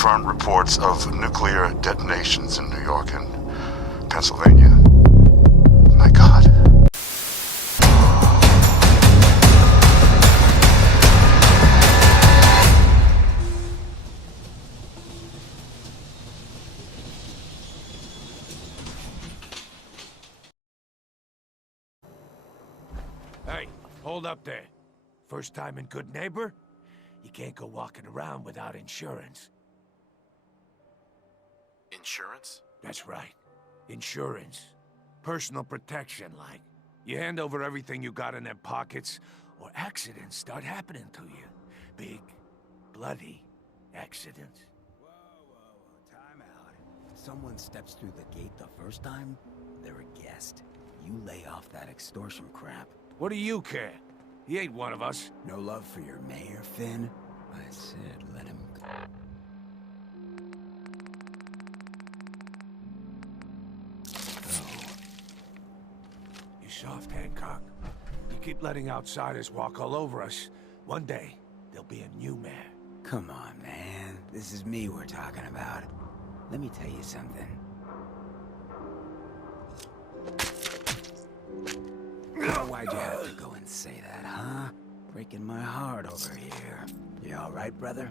confirmed reports of nuclear detonations in New York and Pennsylvania. My God. Hey, hold up there. First time in Good Neighbor? You can't go walking around without insurance. Insurance? That's right. Insurance. Personal protection, like. You hand over everything you got in them pockets, or accidents start happening to you. Big, bloody accidents. Whoa, time out. If someone steps through the gate the first time, they're a guest. You lay off that extortion crap. What do you care? He ain't one of us. No love for your mayor, Finn? I said let him go. You soft, Hancock. You keep letting outsiders walk all over us. One day, there'll be a new mayor. Come on, man. This is me we're talking about. Let me tell you something. Why'd you have to go and say that, huh? Breaking my heart over here. You all right, brother?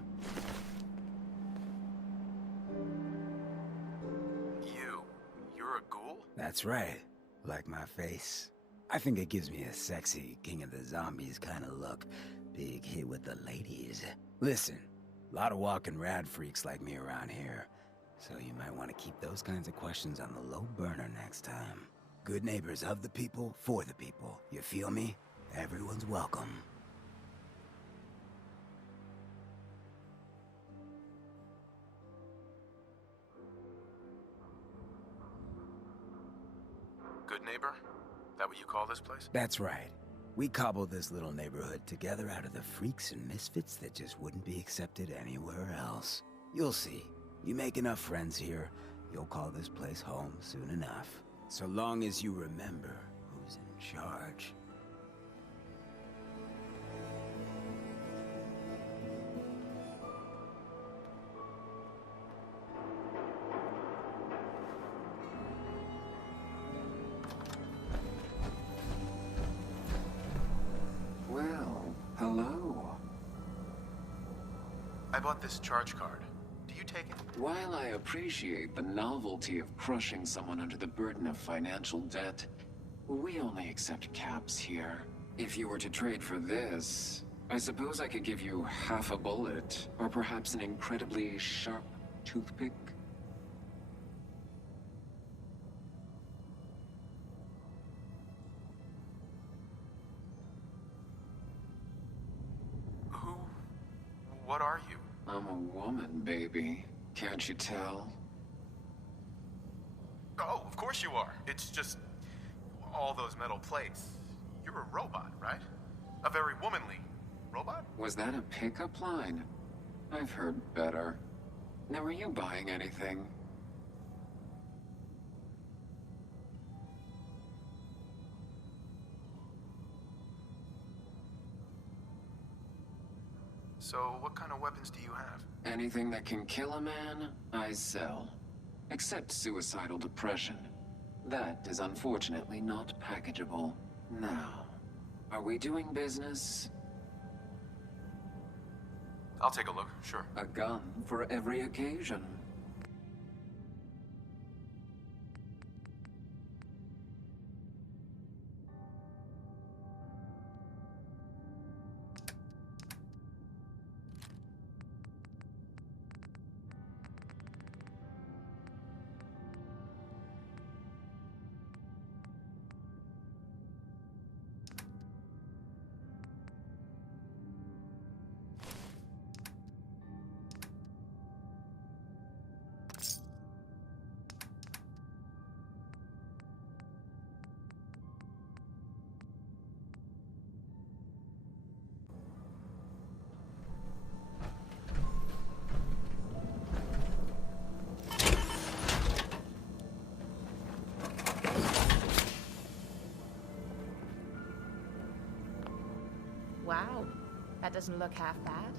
You're a ghoul? That's right. Like my face. I think it gives me a sexy King of the Zombies kind of look. Big hit with the ladies. Listen, a lot of walking rad freaks like me around here. So you might want to keep those kinds of questions on the low burner next time. Good neighbors of the people, for the people. You feel me? Everyone's welcome. Good Neighbor? That what you call this place? That's right. We cobbled this little neighborhood together out of the freaks and misfits that just wouldn't be accepted anywhere else. You'll see. You make enough friends here, you'll call this place home soon enough. So long as you remember who's in charge. Well, hello. I bought this charge card. Do you take it? While I appreciate the novelty of crushing someone under the burden of financial debt, we only accept caps here. If you were to trade for this, I suppose I could give you half a bullet, or perhaps an incredibly sharp toothpick. What are you? I'm a woman, baby. Can't you tell? Oh, of course you are. It's just all those metal plates. You're a robot, right? A very womanly robot? Was that a pickup line? I've heard better. Now, are you buying anything? So, what kind of weapons do you have? Anything that can kill a man, I sell. Except suicidal depression. That is unfortunately not packageable. Now, are we doing business? I'll take a look, sure. A gun for every occasion. Wow, that doesn't look half bad.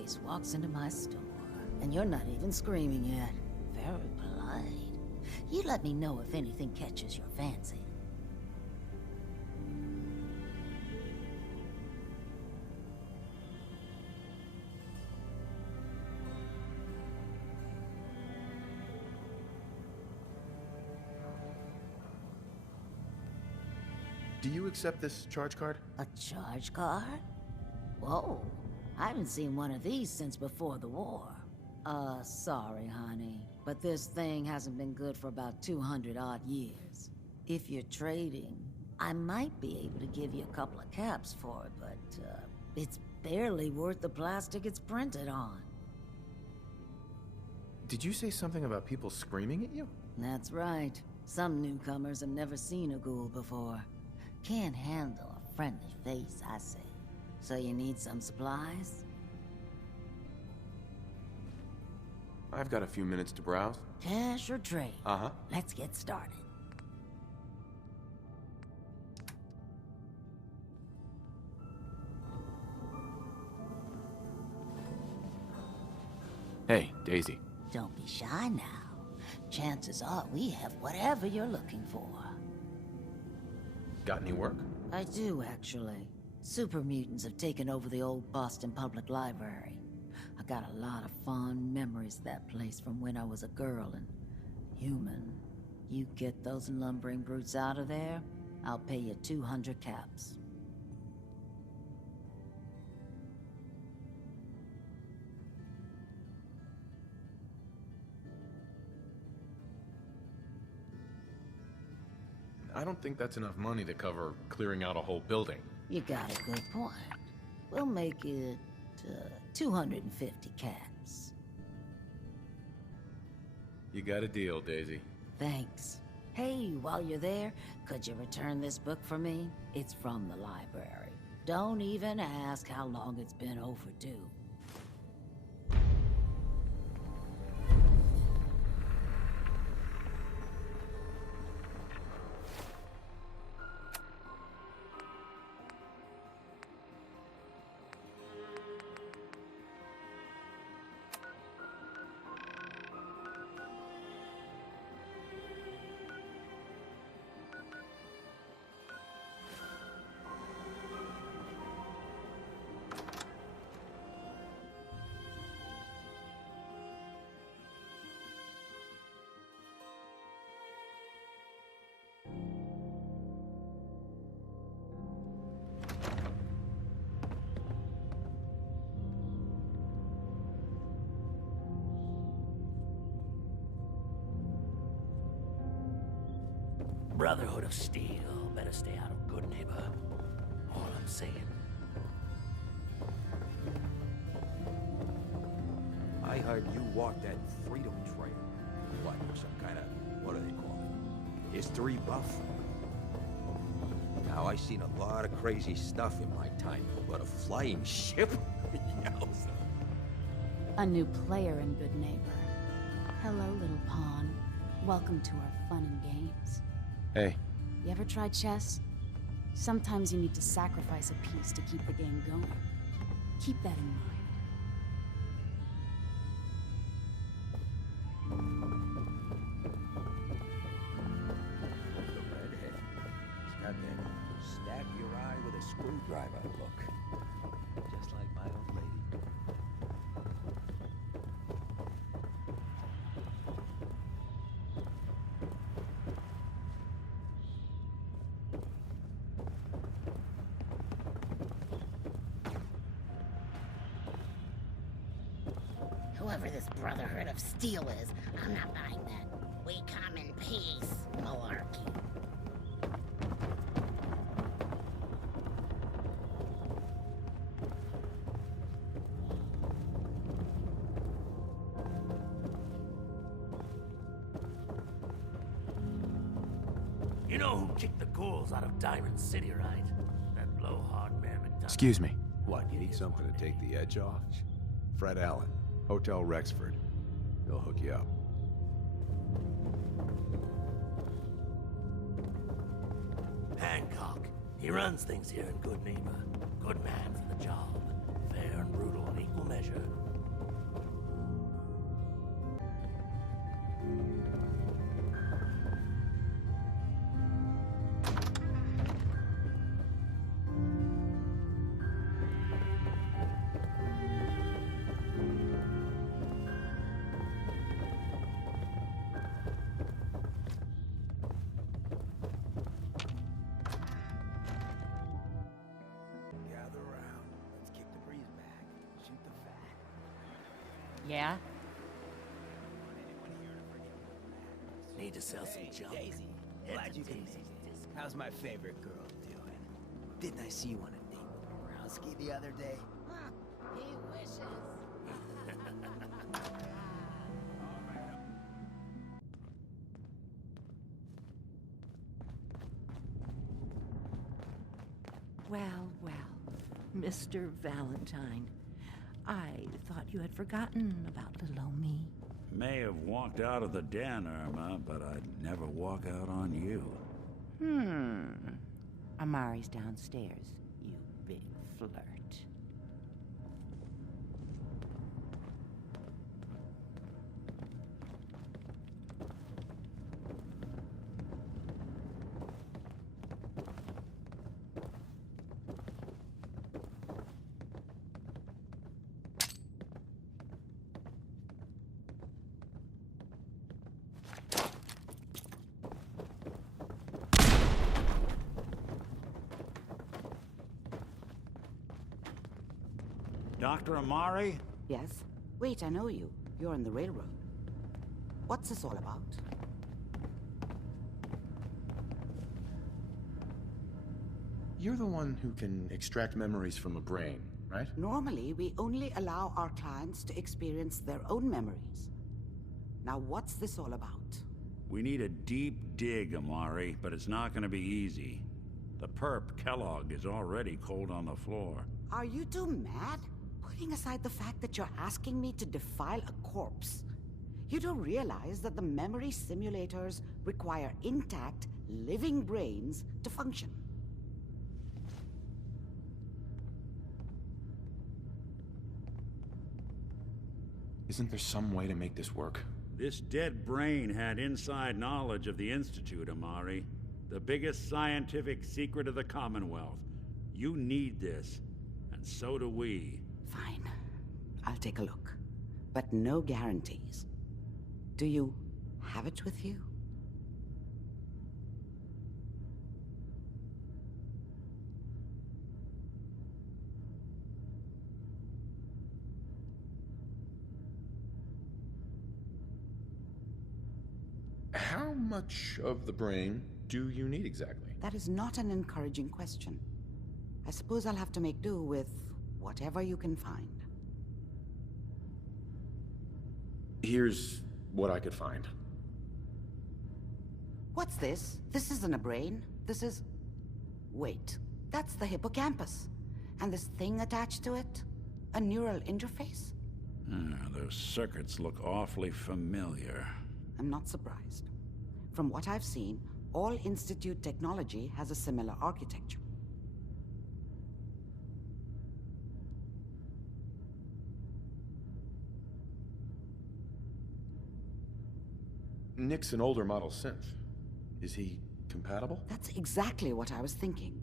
face walks into my store, and you're not even screaming yet. Very polite. You let me know if anything catches your fancy. Do you accept this charge card? A charge card? Whoa, I haven't seen one of these since before the war. Sorry, honey, but this thing hasn't been good for about 200 odd years. If you're trading, I might be able to give you a couple of caps for it, but, it's barely worth the plastic it's printed on. Did you say something about people screaming at you? That's right. Some newcomers have never seen a ghoul before. Can't handle a friendly face, I say. So you need some supplies? I've got a few minutes to browse. Cash or trade? Uh-huh. Let's get started. Hey, Daisy. Don't be shy now. Chances are we have whatever you're looking for. Got any work? I do, actually. Super mutants have taken over the old Boston Public Library. I got a lot of fond memories of that place from when I was a girl and human. You get those lumbering brutes out of there, I'll pay you 200 caps. I don't think that's enough money to cover clearing out a whole building. You got a good point. We'll make it 250 caps. You got a deal, Daisy. Thanks. Hey, while you're there, could you return this book for me? It's from the library. Don't even ask how long it's been overdue. Brotherhood of Steel. Better stay out of Good Neighbor. All I'm saying. I heard you walked that freedom trail. What, some kind of, what do they call it? History buff? Now, I've seen a lot of crazy stuff in my time, but a flying ship? Yowza. A new player in Good Neighbor. Hello, little pawn. Welcome to our fun and games. Hey. You ever tried chess? Sometimes you need to sacrifice a piece to keep the game going. Keep that in mind. The redhead. He's got that stab your eye with a screwdriver look. Just like my old lady. Whoever this Brotherhood of Steel is, I'm not buying that. We come in peace, malarkey. You know who kicked the ghouls out of Diamond City, right? That blowhard mammoth. Excuse me. What, you need something to take the edge off? Fred Allen, Hotel Rexford. He'll hook you up. Hancock. He runs things here in Good Neighbor. Good man for the job. Fair and brutal and equal pleasure. Gather round. Let's kick the breeze back. Shoot the fat. Yeah? Need to sell some junk. Daisy, glad you can make it. How's my favorite girl doing? Didn't I see you on a date with Borowski the other day? Huh, he wishes. Well, well, Mr. Valentine. I thought you had forgotten about little old me. May have walked out of the den, Irma, but I'd never walk out on you. Amari's downstairs, you big flirt. Dr. Amari? Yes? Wait, I know you. You're on the railroad. What's this all about? You're the one who can extract memories from a brain, right? Normally, we only allow our clients to experience their own memories. Now, what's this all about? We need a deep dig, Amari, but it's not gonna be easy. The perp, Kellogg, is already cold on the floor. Are you two mad? Putting aside the fact that you're asking me to defile a corpse, you don't realize that the memory simulators require intact, living brains to function. Isn't there some way to make this work? This dead brain had inside knowledge of the Institute, Amari. The biggest scientific secret of the Commonwealth. You need this, and so do we. Fine. I'll take a look. But no guarantees. Do you have it with you? How much of the brain do you need exactly? That is not an encouraging question. I suppose I'll have to make do with whatever you can find. Here's what I could find. What's this? This isn't a brain. This is... Wait, that's the hippocampus. And this thing attached to it? A neural interface? Those circuits look awfully familiar. I'm not surprised. From what I've seen, all Institute technology has a similar architecture. Nick's an older model synth. Is he compatible? That's exactly what I was thinking.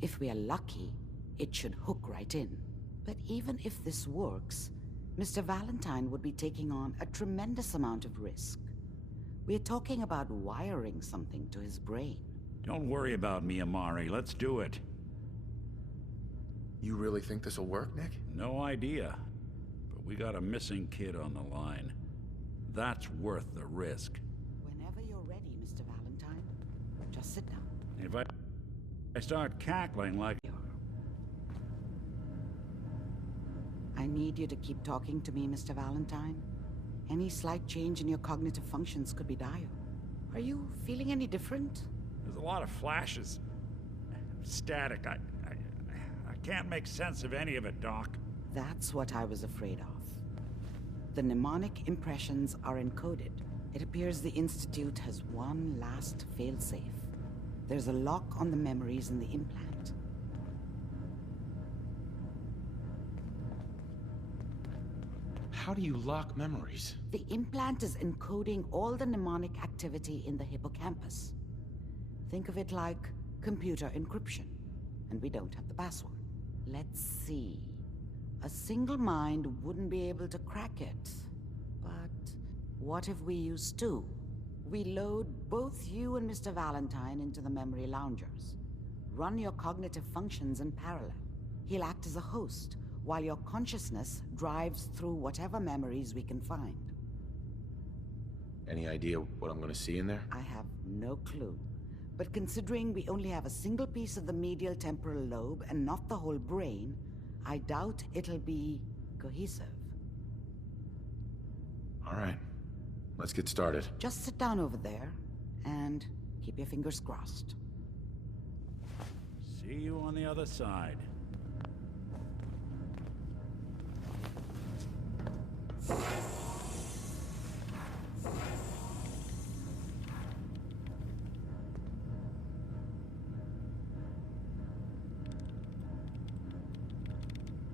If we are lucky, it should hook right in. But even if this works, Mr. Valentine would be taking on a tremendous amount of risk. We're talking about wiring something to his brain. Don't worry about me, Amari. Let's do it. You really think this'll work, Nick? No idea. But we got a missing kid on the line. That's worth the risk. Whenever you're ready, Mr. Valentine, just sit down. If I start cackling like... I need you to keep talking to me, Mr. Valentine. Any slight change in your cognitive functions could be dire. Are you feeling any different? There's a lot of flashes. Static. I can't make sense of any of it, Doc. That's what I was afraid of. The mnemonic impressions are encoded. It appears the Institute has one last failsafe. There's a lock on the memories in the implant. How do you lock memories? The implant is encoding all the mnemonic activity in the hippocampus. Think of it like computer encryption, and we don't have the password. Let's see. A single mind wouldn't be able to crack it. But what if we use two? We load both you and Mr. Valentine into the memory loungers. Run your cognitive functions in parallel. He'll act as a host, while your consciousness drives through whatever memories we can find. Any idea what I'm gonna see in there? I have no clue. But considering we only have a single piece of the medial temporal lobe and not the whole brain, I doubt it'll be cohesive. All right. Let's get started. Just sit down over there and keep your fingers crossed. See you on the other side.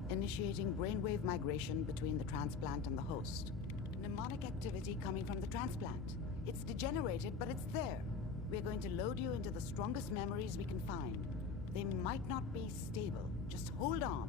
Initiating brainwave migration between the transplant and the host. Mnemonic activity coming from the transplant. It's degenerated, but it's there. We're going to load you into the strongest memories we can find. They might not be stable. Just hold on.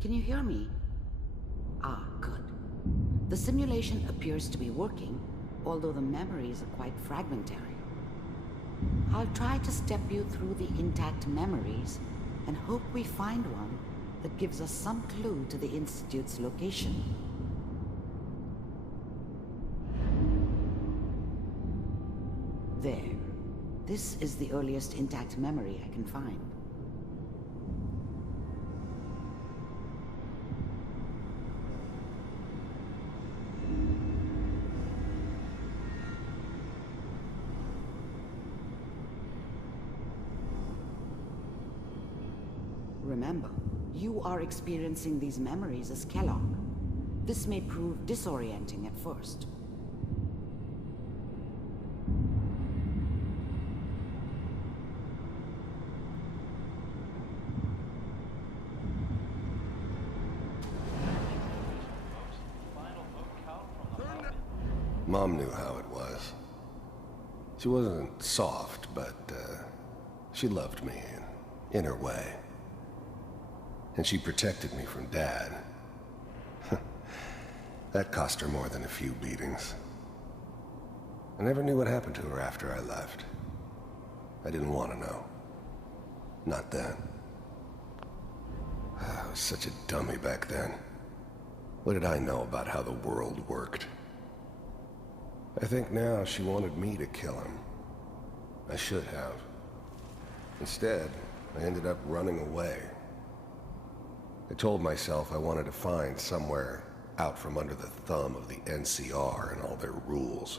Can you hear me? Ah, good. The simulation appears to be working, although the memories are quite fragmentary. I'll try to step you through the intact memories and hope we find one that gives us some clue to the Institute's location. There. This is the earliest intact memory I can find. Remember, you are experiencing these memories as Kellogg. This may prove disorienting at first. Mom knew how it was. She wasn't soft, but she loved me in her way. And she protected me from Dad. That cost her more than a few beatings. I never knew what happened to her after I left. I didn't want to know. Not then. I was such a dummy back then. What did I know about how the world worked? I think now she wanted me to kill him. I should have. Instead, I ended up running away. I told myself I wanted to find somewhere out from under the thumb of the NCR and all their rules.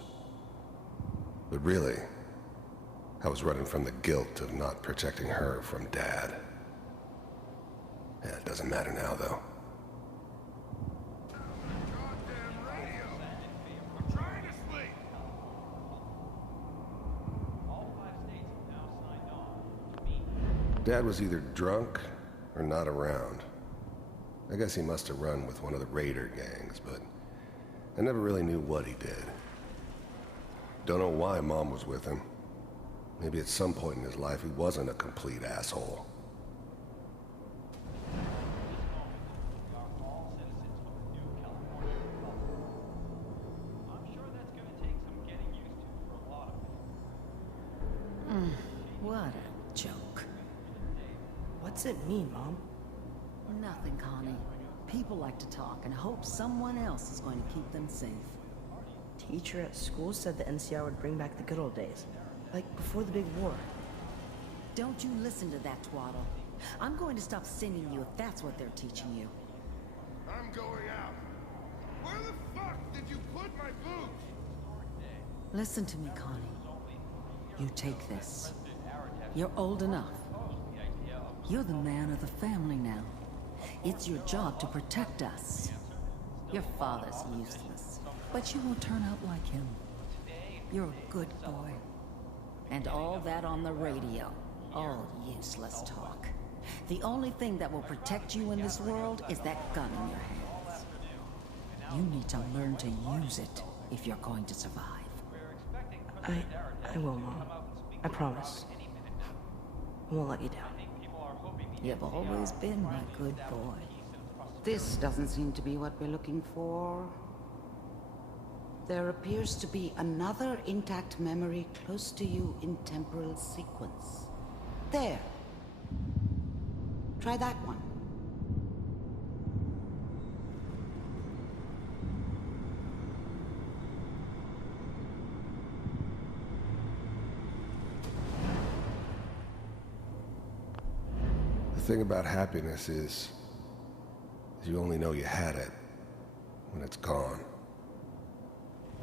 But really, I was running from the guilt of not protecting her from Dad. Yeah, it doesn't matter now, though. Dad was either drunk or not around. I guess he must have run with one of the raider gangs, but I never really knew what he did. Don't know why Mom was with him. Maybe at some point in his life he wasn't a complete asshole. What a joke. What's it mean, Mom? Nothing, Connie. People like to talk and hope someone else is going to keep them safe. Teacher at school said the NCR would bring back the good old days. Like before the big war. Don't you listen to that twaddle. I'm going to stop singing you if that's what they're teaching you. I'm going out. Where the fuck did you put my boots? Listen to me, Connie. You take this. You're old enough. You're the man of the family now. It's your job to protect us. Your father's useless. But you won't turn out like him. You're a good boy. And all that on the radio. All useless talk. The only thing that will protect you in this world is that gun in your hands. You need to learn to use it if you're going to survive. I will, Mom. I promise. I won't let you down. You've always been my good boy. This doesn't seem to be what we're looking for. There appears to be another intact memory close to you in temporal sequence. There. Try that one. The thing about happiness is you only know you had it when it's gone.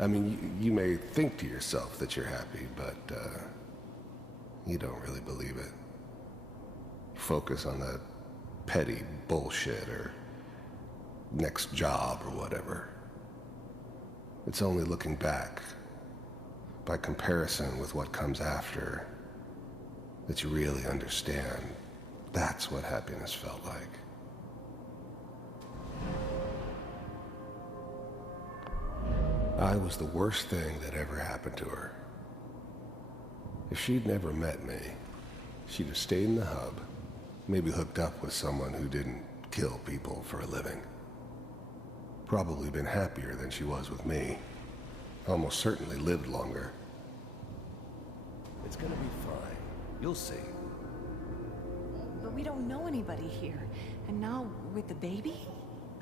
I mean, you may think to yourself that you're happy, but you don't really believe it. You focus on that petty bullshit or next job or whatever. It's only looking back, by comparison with what comes after, that you really understand. That's what happiness felt like. I was the worst thing that ever happened to her. If she'd never met me, she'd have stayed in the hub, maybe hooked up with someone who didn't kill people for a living. Probably been happier than she was with me. Almost certainly lived longer. It's gonna be fine. You'll see. But we don't know anybody here. And now, with the baby?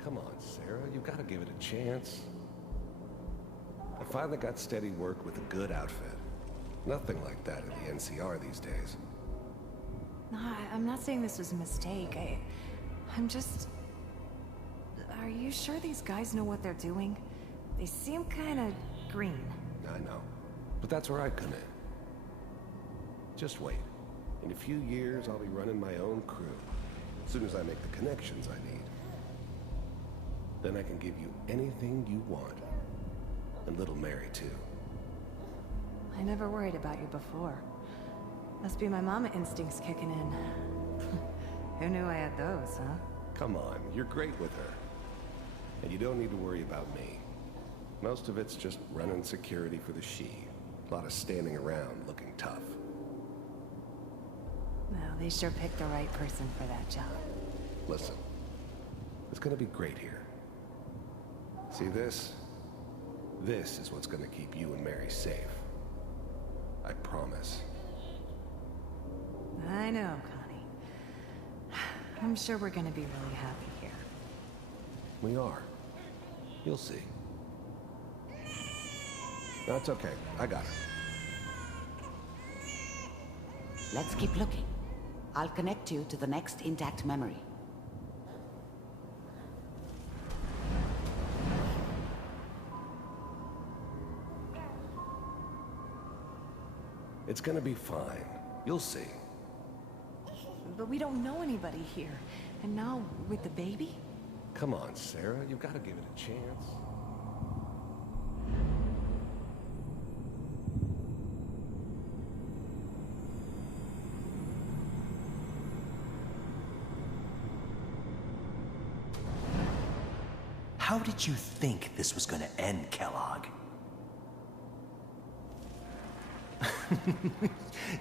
Come on, Sarah. You've got to give it a chance. I finally got steady work with a good outfit. Nothing like that in the NCR these days. No, I'm not saying this was a mistake. I'm just... Are you sure these guys know what they're doing? They seem kind of green. I know. But that's where I come in. Just wait. In a few years, I'll be running my own crew. As soon as I make the connections I need. Then I can give you anything you want. And little Mary, too. I never worried about you before. Must be my mama instincts kicking in. Who knew I had those, huh? Come on, you're great with her. And you don't need to worry about me. Most of it's just running security for the she. A lot of standing around looking tough. Well, they sure picked the right person for that job. Listen, it's gonna be great here. See this? This is what's gonna keep you and Mary safe. I promise. I know, Connie. I'm sure we're gonna be really happy here. We are. You'll see. That's okay. I got it. Let's keep looking. I'll connect you to the next intact memory. It's gonna be fine. You'll see. But we don't know anybody here. And now, with the baby? Come on, Sarah. You've got to give it a chance. How did you think this was gonna end, Kellogg?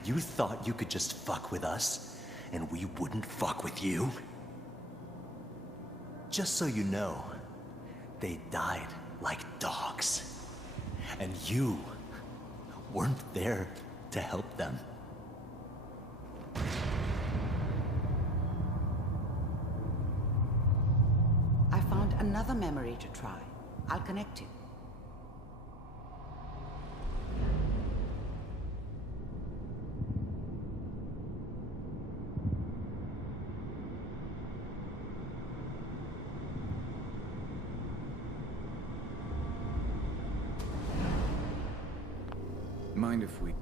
You thought you could just fuck with us, and we wouldn't fuck with you? Just so you know, they died like dogs. And you weren't there to help them. I found another memory to try. I'll connect you. Mind if we...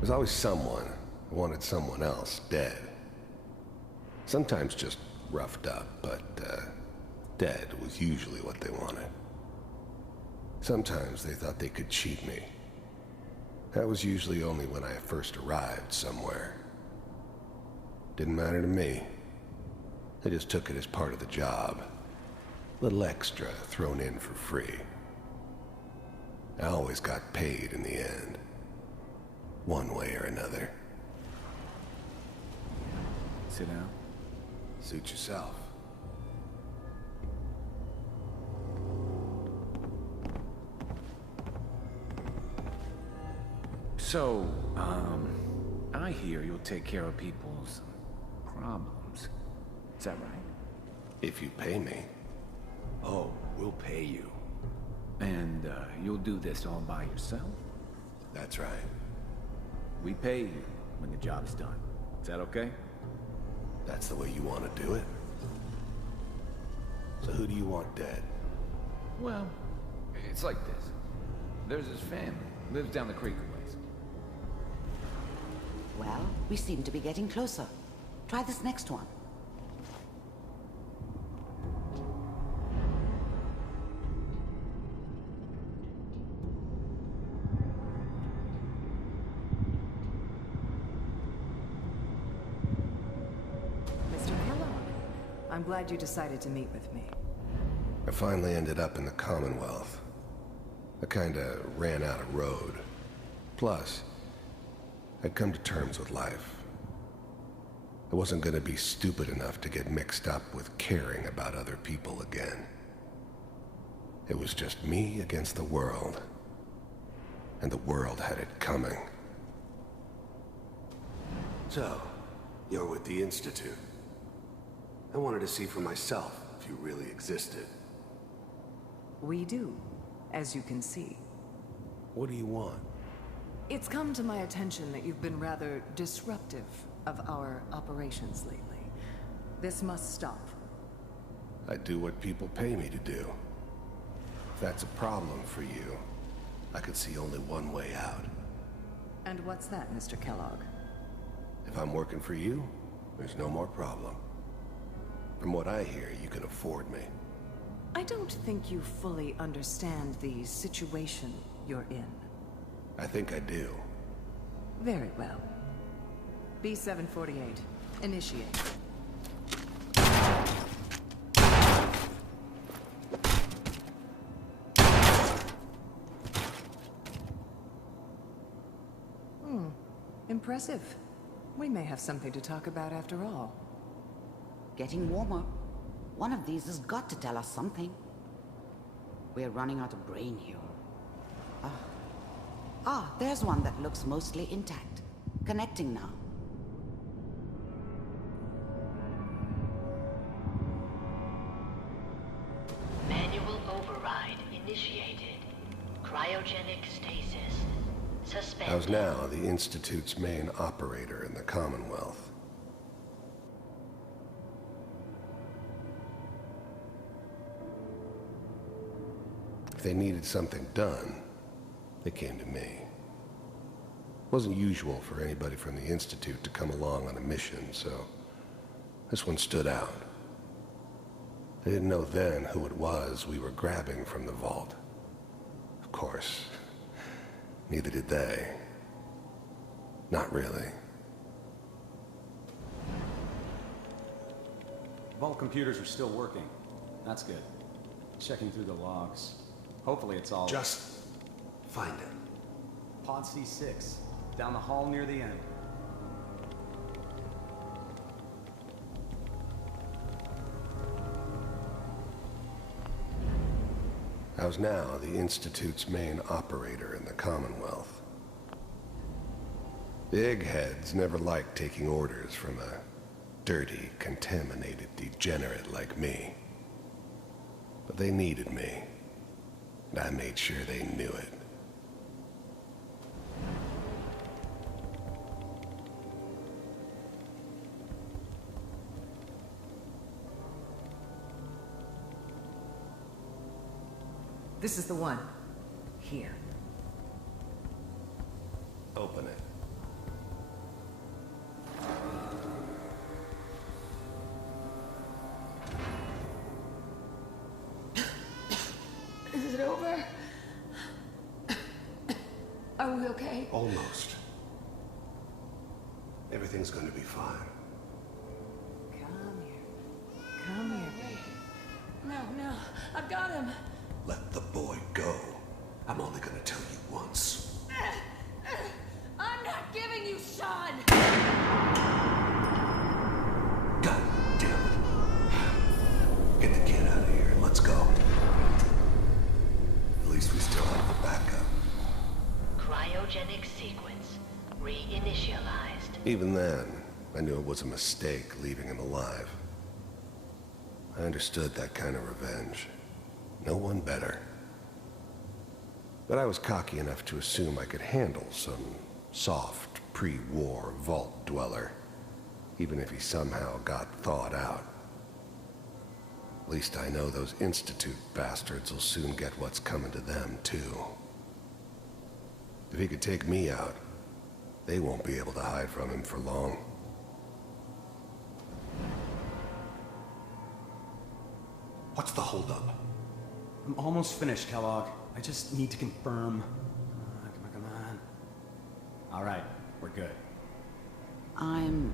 There's always someone who wanted someone else dead. Sometimes just roughed up, but dead was usually what they wanted. Sometimes they thought they could cheat me. That was usually only when I first arrived somewhere. Didn't matter to me. I just took it as part of the job. Little extra thrown in for free. I always got paid in the end. One way or another. Sit down. Suit yourself. So, I hear you'll take care of people's problems. Is that right? If you pay me. Oh, we'll pay you. And, you'll do this all by yourself? That's right. We pay you when the job's done. Is that okay? That's the way you want to do it? So who do you want dead? Well, it's like this. There's his family. Lives down the creek a ways. Well, we seem to be getting closer. Try this next one. Mr. Kellogg, I'm glad you decided to meet with me. I finally ended up in the Commonwealth. I kinda ran out of road. Plus, I'd come to terms with life. I wasn't gonna be stupid enough to get mixed up with caring about other people again. It was just me against the world. And the world had it coming. So, you're with the Institute. I wanted to see for myself if you really existed. We do, as you can see. What do you want? It's come to my attention that you've been rather disruptive of our operations lately. This must stop. I do what people pay me to do. If that's a problem for you, I could see only one way out. And what's that, Mr. Kellogg? If I'm working for you, there's no more problem. From what I hear, you can afford me. I don't think you fully understand the situation you're in. I think I do. Very well. B-748, initiate. Impressive. We may have something to talk about after all. Getting warmer. One of these has got to tell us something. We're running out of brain here. There's one that looks mostly intact. Connecting now. Manual override initiated. Cryogenic stasis. Suspended. I was now the Institute's main operator in the Commonwealth. If they needed something done, they came to me. It wasn't usual for anybody from the Institute to come along on a mission, so this one stood out. They didn't know then who it was we were grabbing from the vault. Of course, neither did they. Not really. Vault computers are still working. That's good. Checking through the logs. Hopefully it's all... Just find it. Pod C6, down the hall near the end. I was now the Institute's main operator in the Commonwealth. The eggheads never liked taking orders from a dirty, contaminated degenerate like me. But they needed me, and I made sure they knew it. This is the one. Here. Open it. Is it over? Almost. Everything's gonna be fine. Come here. Come here, baby. No, I've got him. Let the boy go. I'm only gonna tell you once. I'm not giving you Shaun! God damn it. Get the kid out of here and let's go. At least we still have the backup. Cryogenic sequence reinitialized. Even then, I knew it was a mistake leaving him alive. I understood that kind of revenge. No one better. But I was cocky enough to assume I could handle some soft, pre-war vault dweller, even if he somehow got thawed out. At least I know those Institute bastards will soon get what's coming to them, too. If he could take me out, they won't be able to hide from him for long. What's the holdup? I'm almost finished, Kellogg. I just need to confirm. Come on. All right, we're good. I'm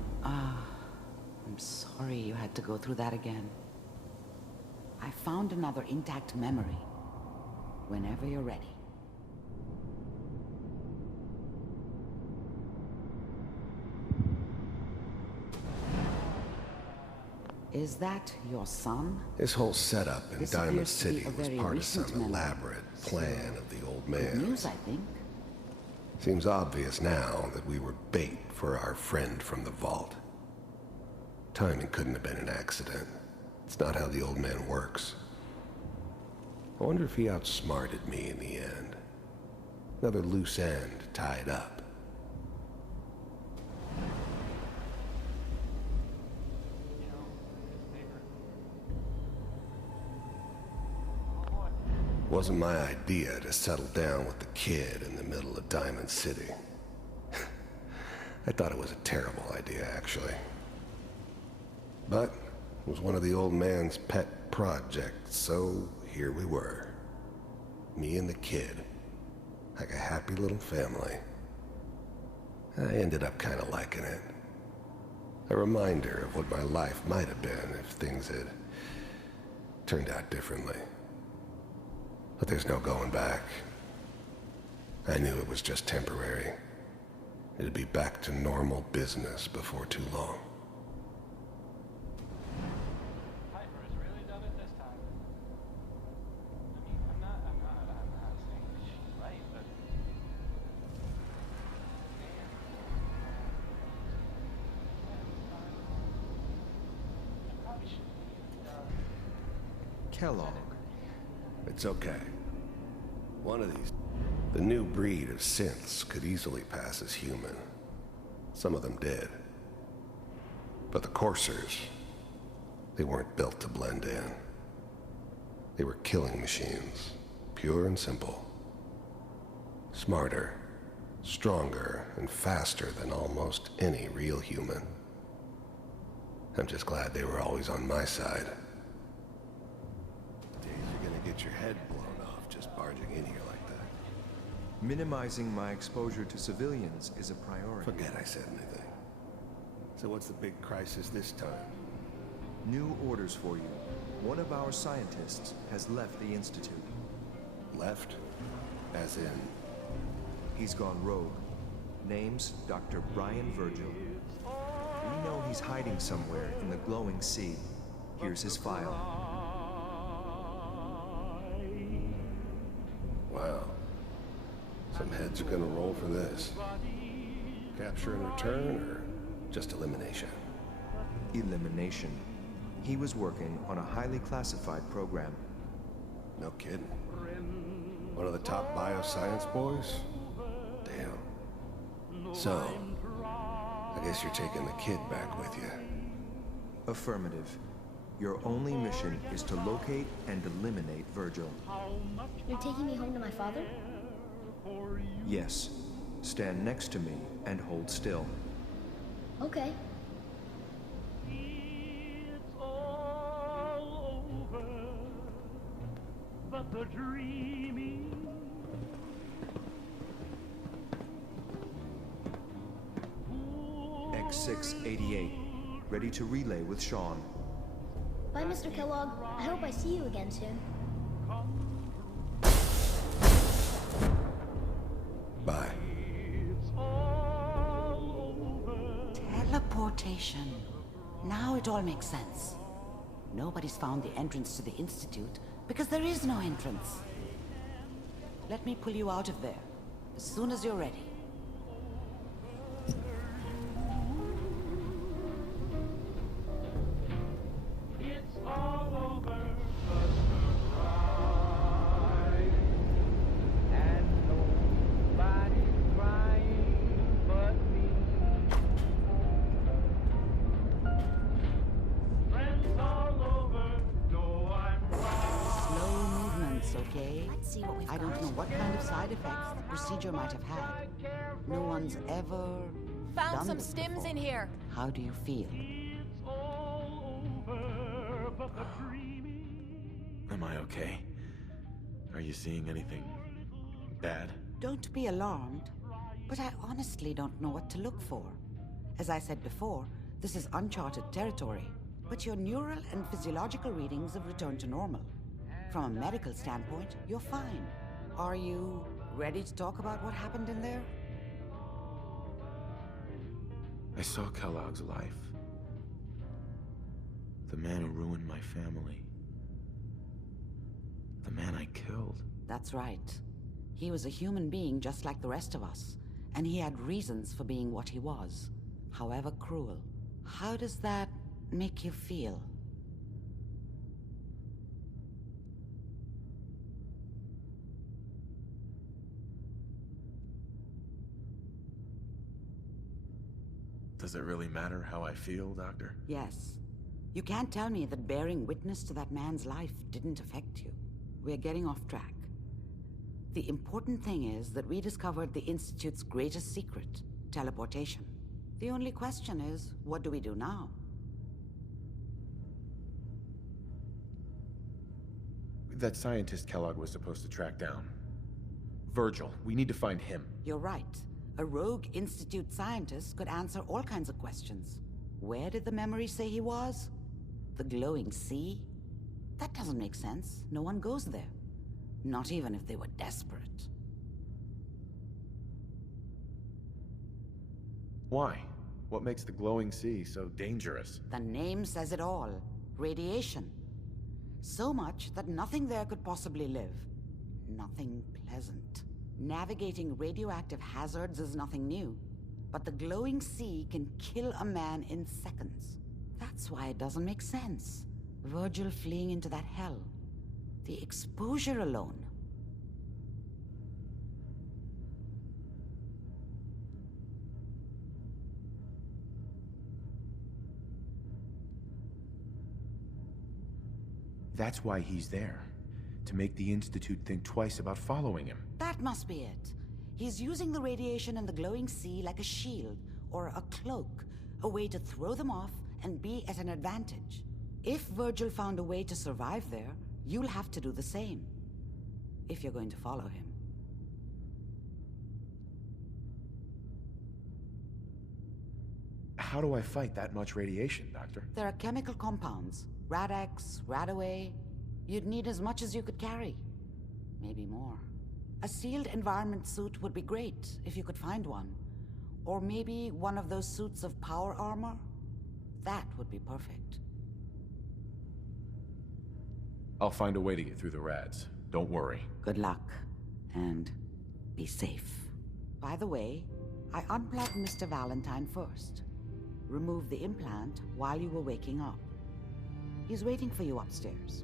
sorry you had to go through that again. I found another intact memory. Whenever you're ready. Is that your son? His whole setup in This Diamond appears to be City a was very part of some recent memory. elaborate plan of the old Good man. news, I think. Seems obvious now that we were bait for our friend from the vault. Timing couldn't have been an accident. It's not how the old man works. I wonder if he outsmarted me in the end. Another loose end tied up. Wasn't my idea to settle down with the kid in the middle of Diamond City. I thought it was a terrible idea, actually. But it was one of the old man's pet projects, so here we were. Me and the kid. Like a happy little family. I ended up kind of liking it. A reminder of what my life might have been if things had turned out differently. But there's no going back. I knew it was just temporary. It'd be back to normal business before too long. Kellogg. It's okay. One of these, the new breed of synths could easily pass as human. Some of them did. But the coursers, they weren't built to blend in. They were killing machines, pure and simple. Smarter, stronger, and faster than almost any real human. I'm just glad they were always on my side. You're gonna get your head blown off just barging in here like that. Minimizing my exposure to civilians is a priority. Forget I said anything. So what's the big crisis this time? New orders for you. One of our scientists has left the Institute. Left? As in? He's gone rogue. Name's Dr. Brian Virgil. We know he's hiding somewhere in the glowing sea. Here's his file. Wow. Some heads are gonna roll for this. Capture and return, or just elimination? Elimination. He was working on a highly classified program. No kidding. One of the top bioscience boys? Damn. So, I guess you're taking the kid back with you. Affirmative. Your only mission is to locate and eliminate Virgil. You're taking me home to my father? Yes. Stand next to me and hold still. Okay. But the dreaming 4688. Ready to relay with Shaun. Bye, Mr. Kellogg. I hope I see you again soon. Bye. Teleportation. Now it all makes sense. Nobody's found the entrance to the Institute because there is no entrance. Let me pull you out of there as soon as you're ready. I don't know what kind of side effects the procedure might have had. No one's ever found some this stims before. in here. How do you feel? Am I okay? Are you seeing anything bad? Don't be alarmed, but I honestly don't know what to look for. As I said before, this is uncharted territory, but your neural and physiological readings have returned to normal. From a medical standpoint, you're fine. Are you ready to talk about what happened in there? I saw Kellogg's life. The man who ruined my family. The man I killed. That's right. He was a human being just like the rest of us, and he had reasons for being what he was, however cruel. How does that make you feel? Does it really matter how I feel, Doctor? Yes. You can't tell me that bearing witness to that man's life didn't affect you. We're getting off track. The important thing is that we discovered the Institute's greatest secret, teleportation. The only question is, what do we do now? That scientist Kellogg was supposed to track down. Virgil, we need to find him. You're right. A rogue Institute scientist could answer all kinds of questions. Where did the memory say he was? The glowing sea? That doesn't make sense. No one goes there. Not even if they were desperate. Why? What makes the glowing sea so dangerous? The name says it all. Radiation. So much that nothing there could possibly live. Nothing pleasant. Navigating radioactive hazards is nothing new, but the glowing sea can kill a man in seconds. That's why it doesn't make sense. Virgil fleeing into that hell. The exposure alone. That's why he's there. To make the Institute think twice about following him. That must be it. He's using the radiation in the glowing sea like a shield, or a cloak, a way to throw them off and be at an advantage. If Virgil found a way to survive there, you'll have to do the same. If you're going to follow him. How do I fight that much radiation, Doctor? There are chemical compounds. Rad-X, Radaway. You'd need as much as you could carry. Maybe more. A sealed environment suit would be great, if you could find one. Or maybe one of those suits of power armor? That would be perfect. I'll find a way to get through the rads. Don't worry. Good luck. And be safe. By the way, I unplugged Mr. Valentine first. Removed the implant while you were waking up. He's waiting for you upstairs.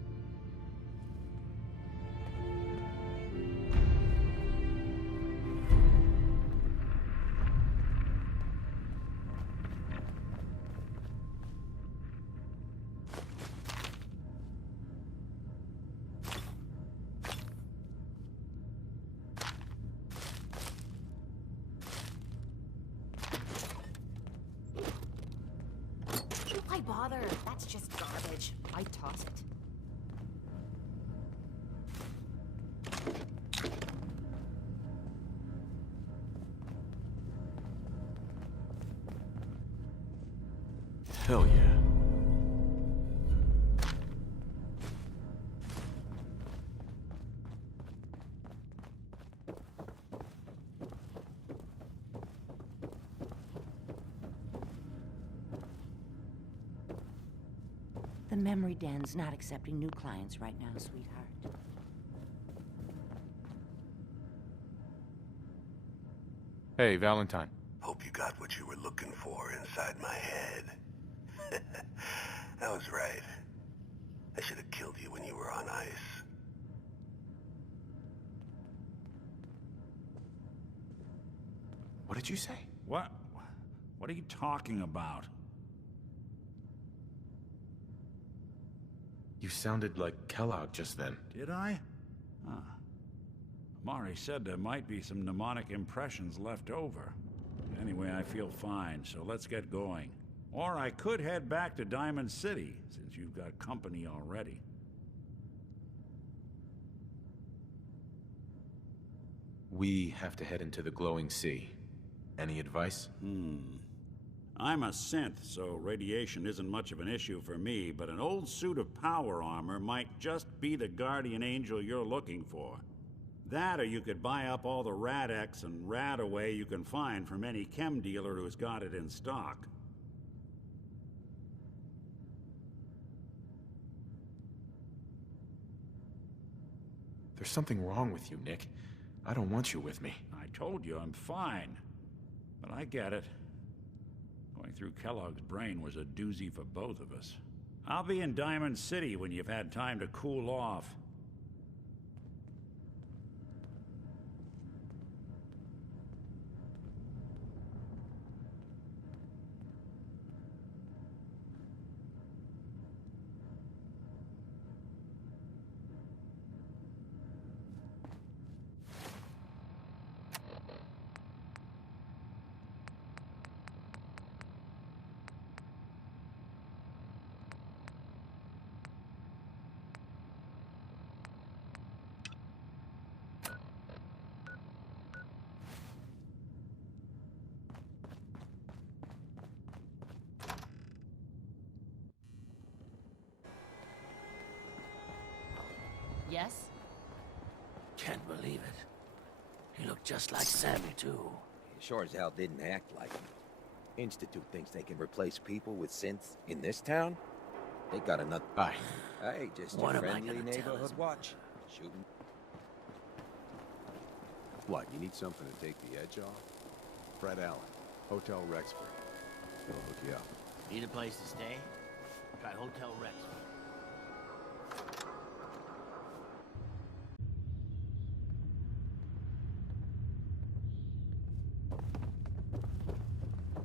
Why bother? That's just garbage. I toss it. Hell yeah. The memory den's not accepting new clients right now, sweetheart. Hey, Valentine. Hope you got what you were looking for inside my head. I was right. I should have killed you when you were on ice. What did you say? What are you talking about? You sounded like Kellogg just then. Did I? Huh. Amari said there might be some mnemonic impressions left over. Anyway, I feel fine, so let's get going. Or I could head back to Diamond City, since you've got company already. We have to head into the glowing sea. Any advice? I'm a synth, so radiation isn't much of an issue for me, but an old suit of power armor might just be the guardian angel you're looking for. That, or you could buy up all the Rad-X and Rad-Away you can find from any chem dealer who's got it in stock. There's something wrong with you, Nick. I don't want you with me. I told you I'm fine. But I get it. Going through Kellogg's brain was a doozy for both of us. I'll be in Diamond City when you've had time to cool off. Yes? Can't believe it. He looked just like Sammy, too. He sure as hell didn't act like him. Institute thinks they can replace people with synths in this town? They got another... Hi. Hey, just What your am I friendly gonna tell neighborhood his watch. Shooting. What, you need something to take the edge off? Fred Allen, Hotel Rexford. Gonna look you up. Need a place to stay? Try Hotel Rexford.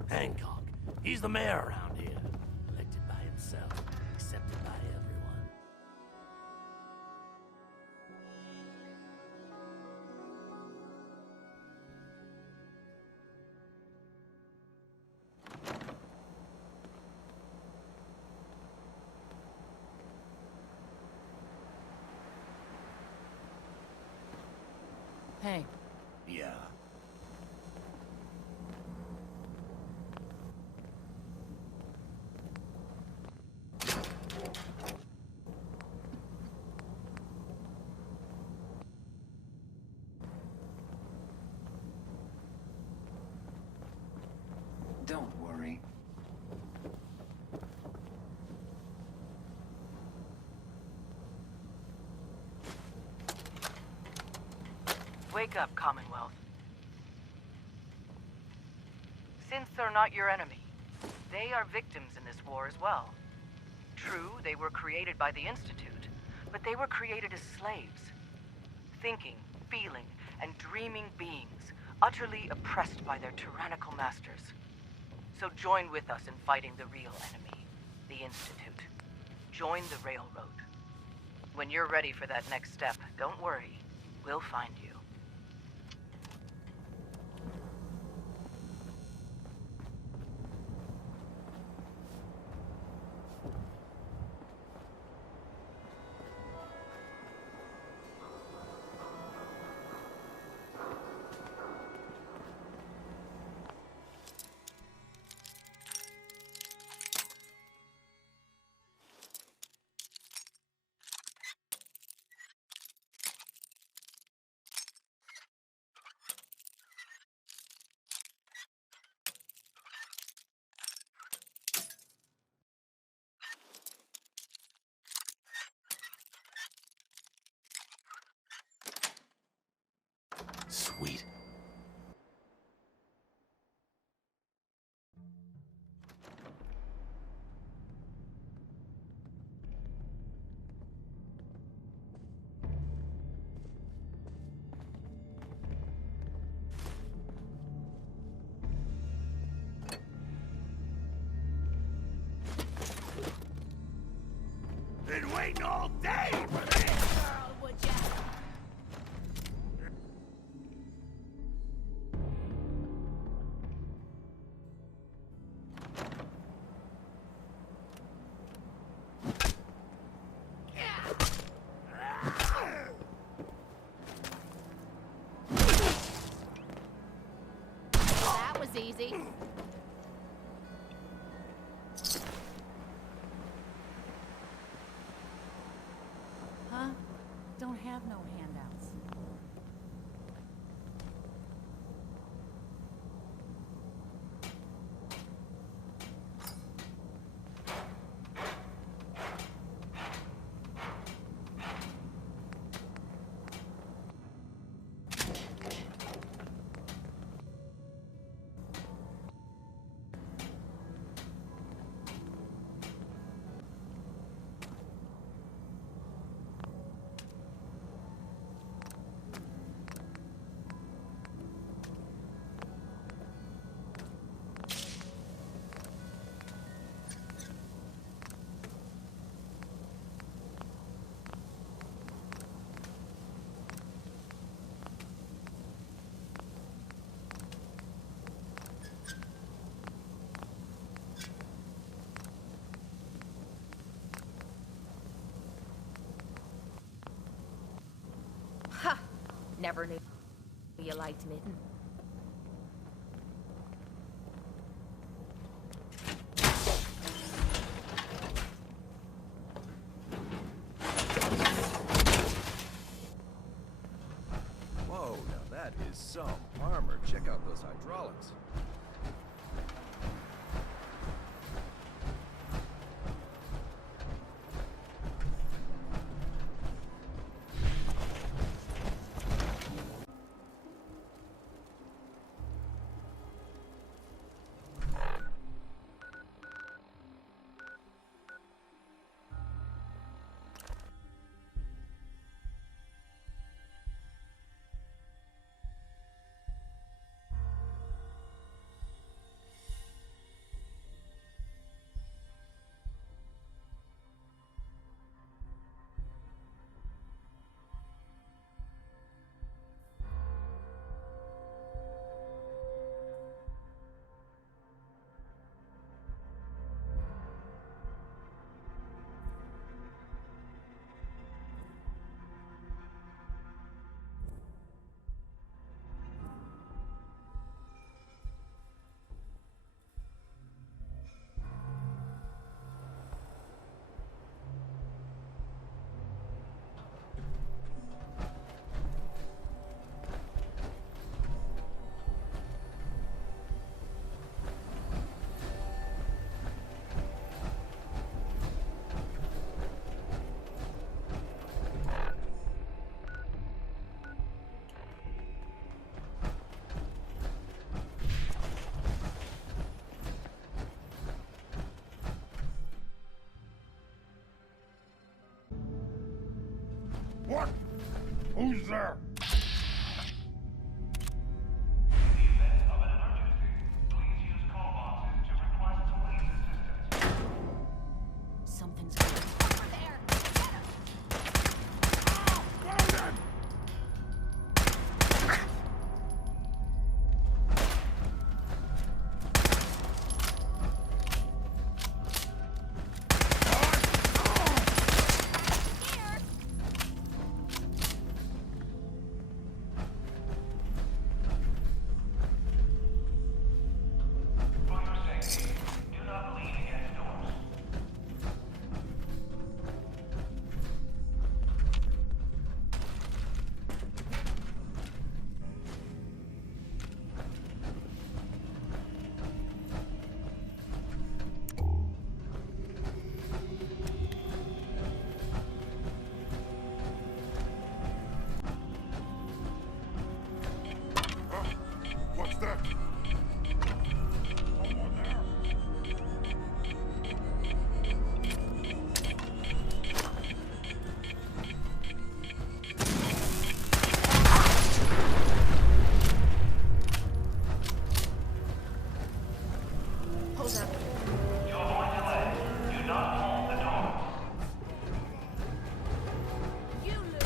Hancock. He's the mayor around here. Elected by himself, accepted by everyone. Hey. Yeah. Don't worry. Wake up, Commonwealth. Synths are not your enemy. They are victims in this war as well. True, they were created by the Institute, but they were created as slaves. Thinking, feeling, and dreaming beings, utterly oppressed by their tyrannical masters. So join with us in fighting the real enemy, the Institute. Join the Railroad. When you're ready for that next step, don't worry. We'll find you. ready. Huh? Don't have no handouts. Ha! Never knew you liked knitting. Whoa, now that is some armor. Check out those hydraulics. What? Who's there? Something's going over there. What's that? Hold up. You're going to let. Do not hold the door. You lose.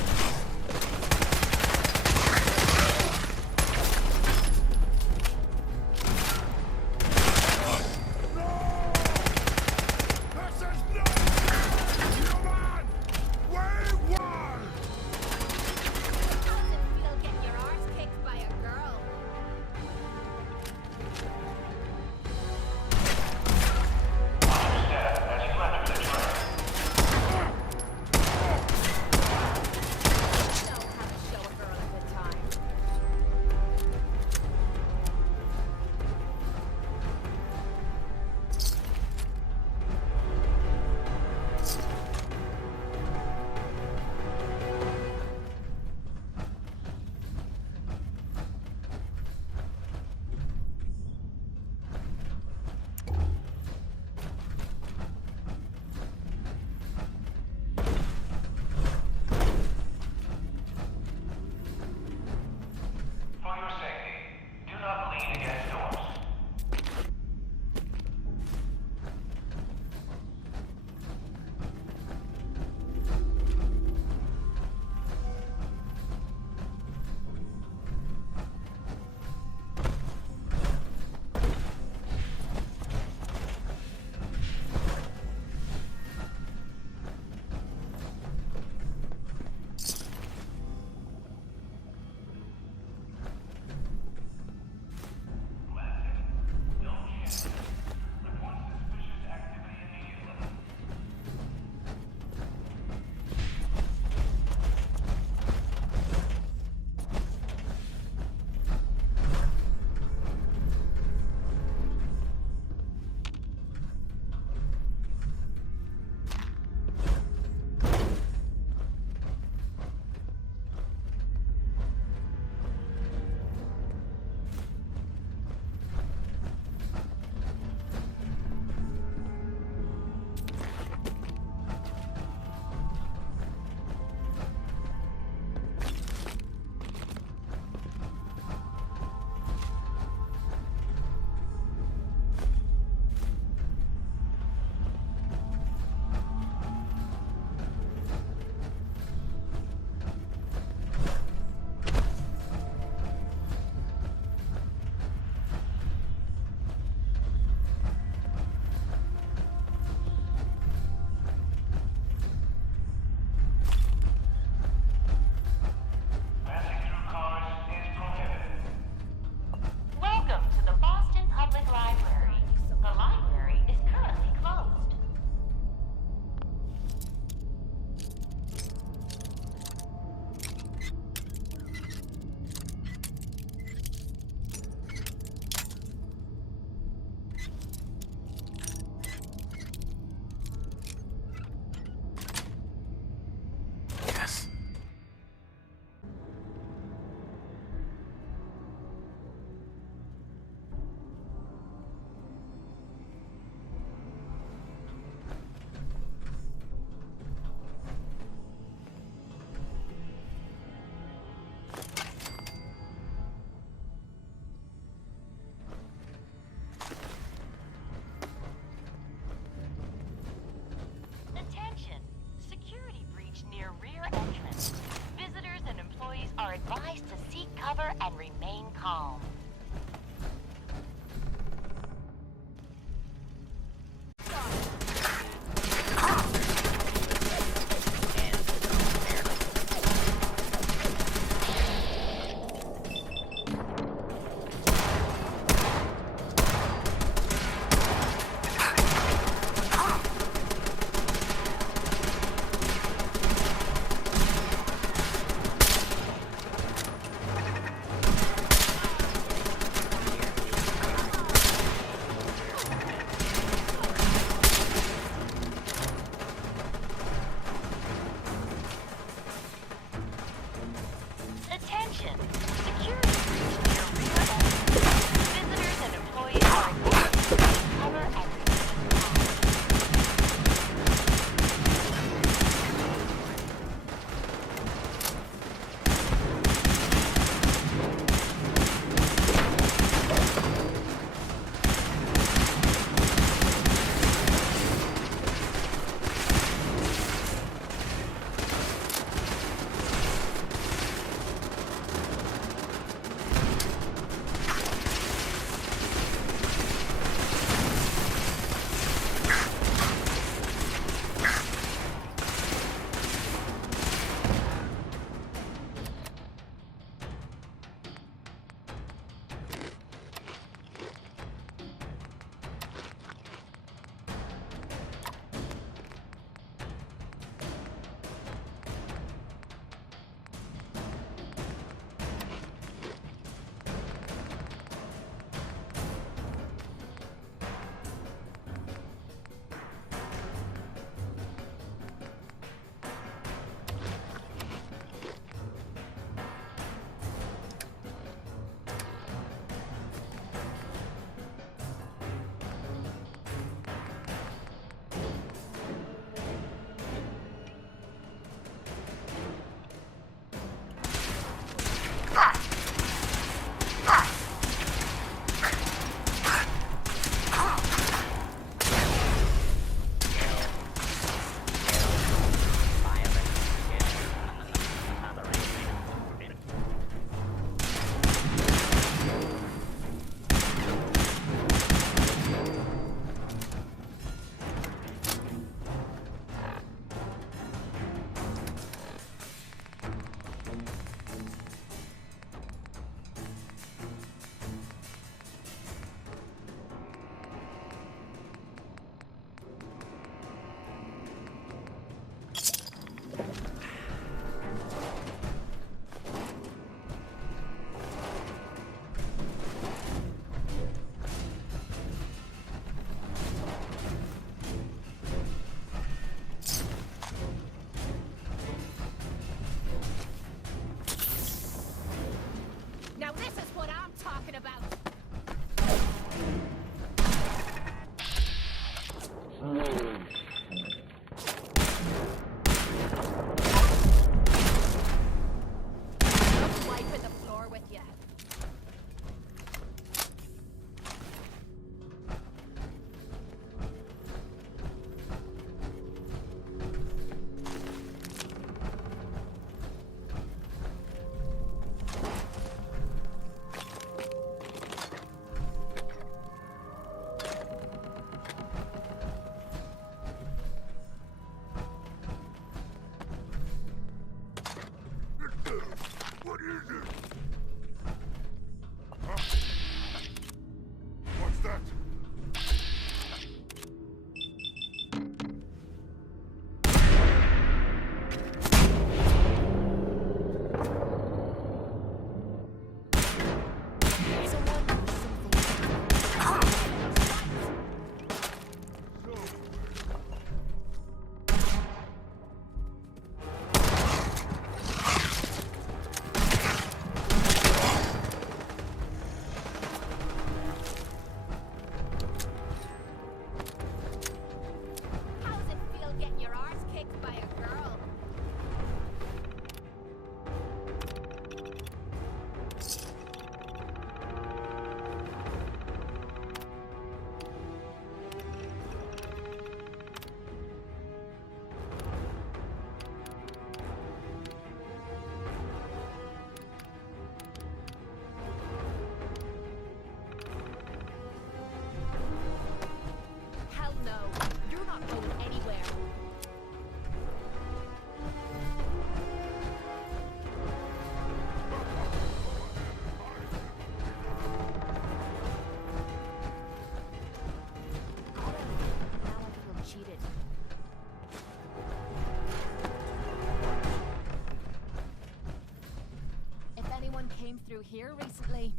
through here recently.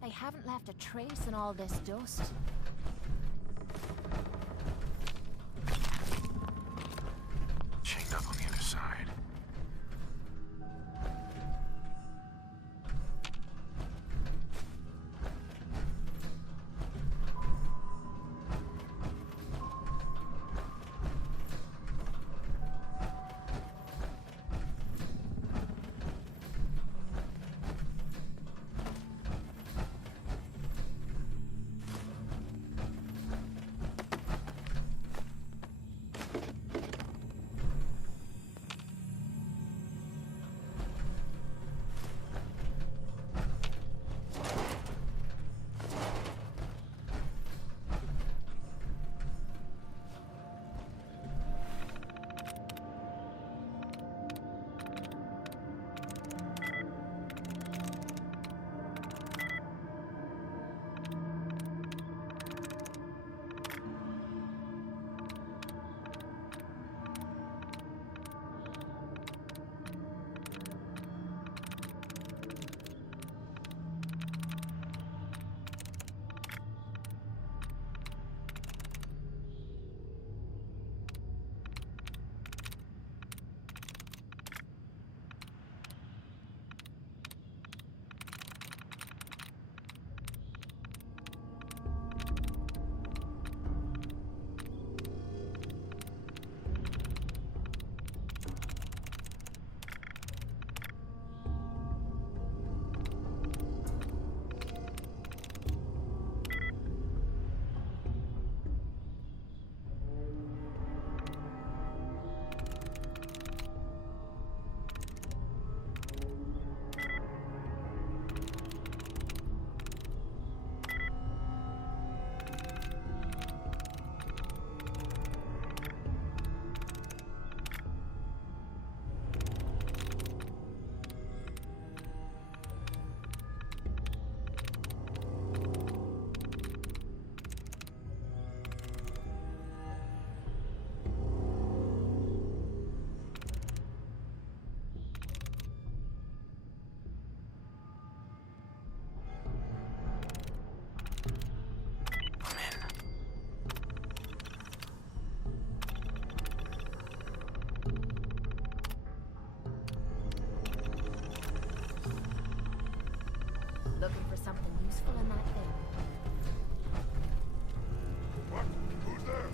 They haven't left a trace in all this dust. Chained up on the other side. Looking for something useful in that thing. What? Who's there?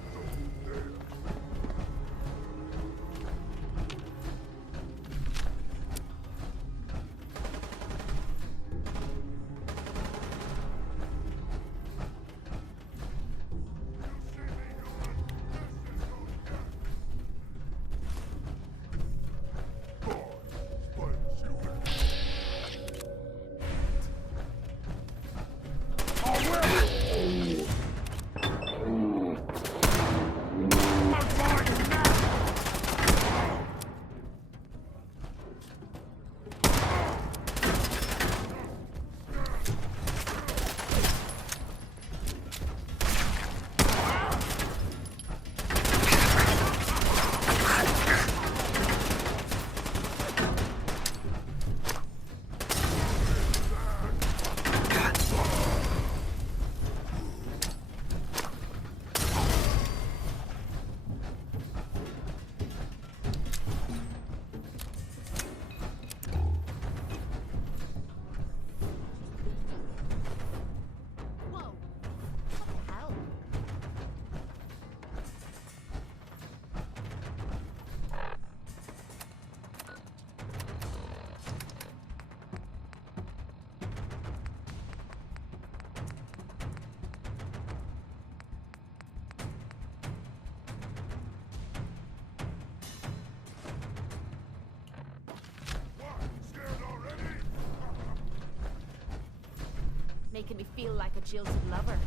Making me feel like a jilted lover.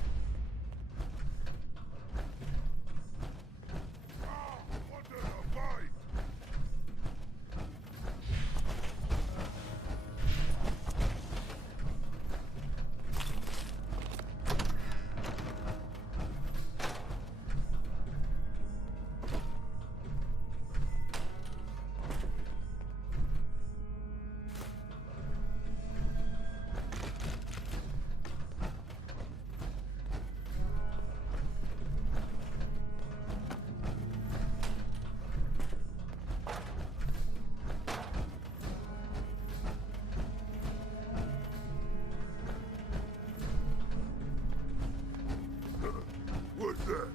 there?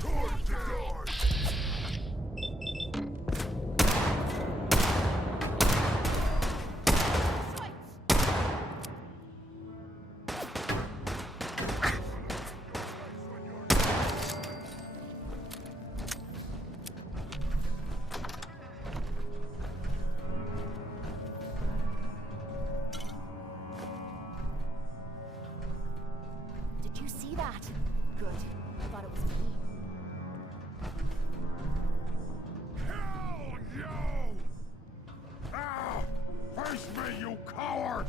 Time to die! Did you see that? Good. I thought it was me. Hell you! Ah! Face me, you coward!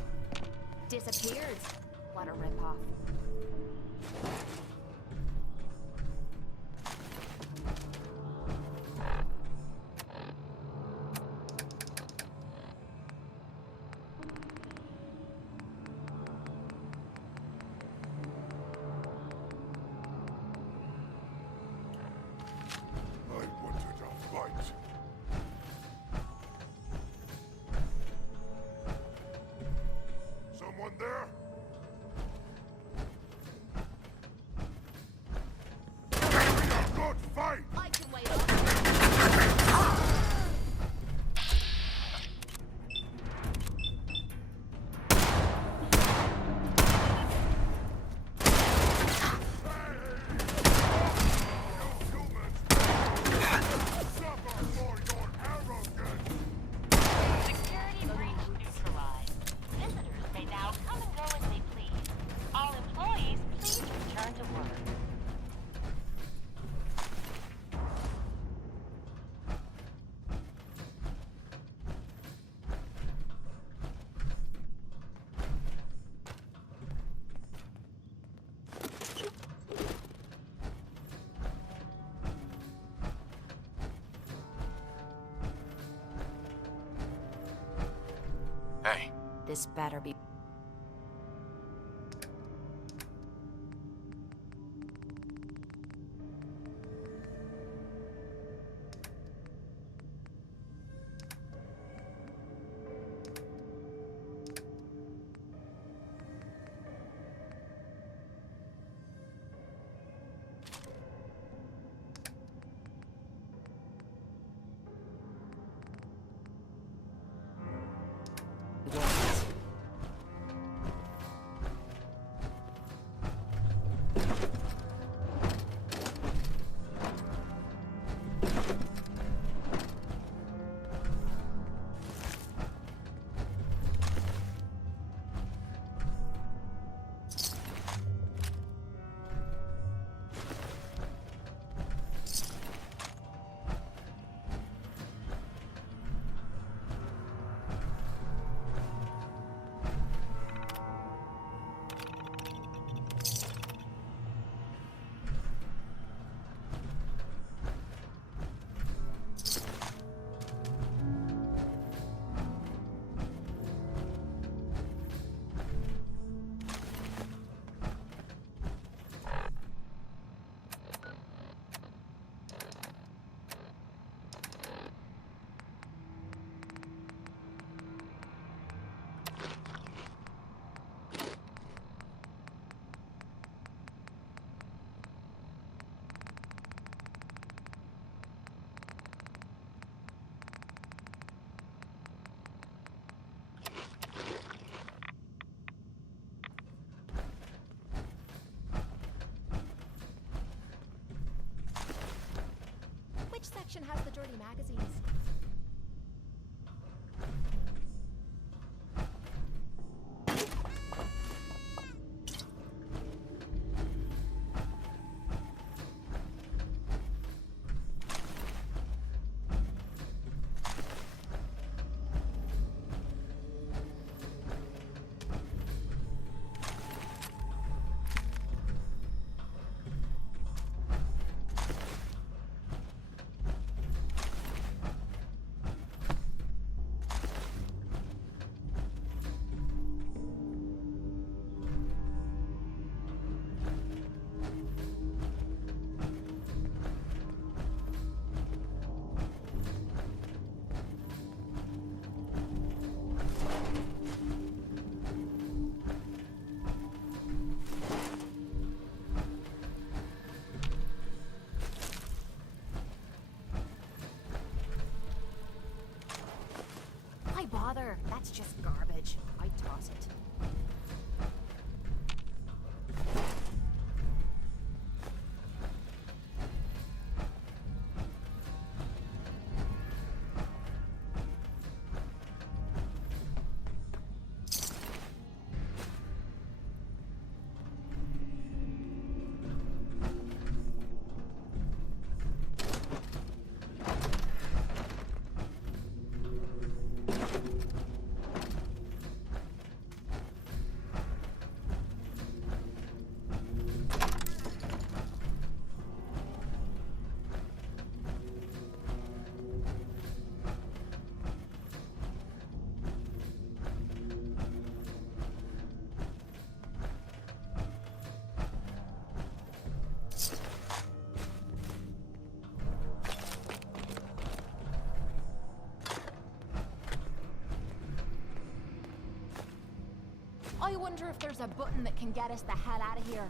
Disappeared. What a ripoff. I wanted a fight. Someone there? Give me a good fight! I can wait up. Suffer for your arrogance! Security breach neutralized. Visitors may now come and go as they please. All employees, please return to work. Hey, This better be. Which section has the dirty magazines? That's just garbage. I toss it. I wonder if there's a button that can get us the hell out of here.